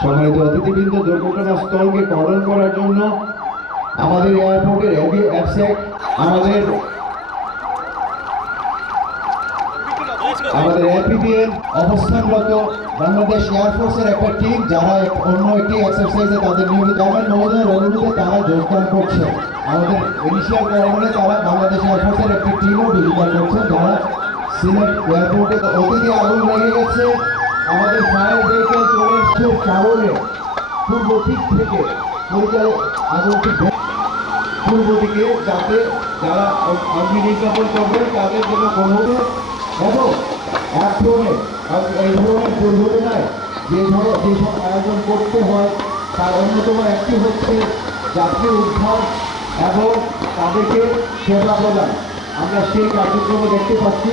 সম্মানিত অতিথিবৃন্দ, দুর্ঘটনাস্থলকে কর্ডন করার জন্য আমাদের এয়ারপোর্টের অ্যাবসেক আমাদের এপিবিএন অবস্থানরত বাংলাদেশ এয়ারফোর্সের একটা টিম, যারা অন্য একটি এক্সারসাইজে তাদের নিয়মিত মহোদয়ের অনুরোধে তারা যোগদান করছে। আমাদের ইনিশিয়াল কর্মে তারা বাংলাদেশ এয়ারফোর্সের একটি টিমও যোগদান করছে, যারা সিলেট এয়ারপোর্টে অতিথি আগুন লেগে গেছে। আমাদের ফায়ার ভেহিকেল চলে এসছে কারণে পূর্ব দিক থেকে আগুনটি পূর্ব দিকে, যাতে যারা অগ্নি নির্বাপন করবেন তাদের জন্য কোনো এবং এই ধরনের দুর্ঘটনায় যেসব আয়োজন করতে হয় তার অন্যতম একটি হচ্ছে যাত্রী উদ্ধার এবং তাদেরকে সেবা প্রদান। আমরা সেই কার্যক্রম দেখতে পাচ্ছি।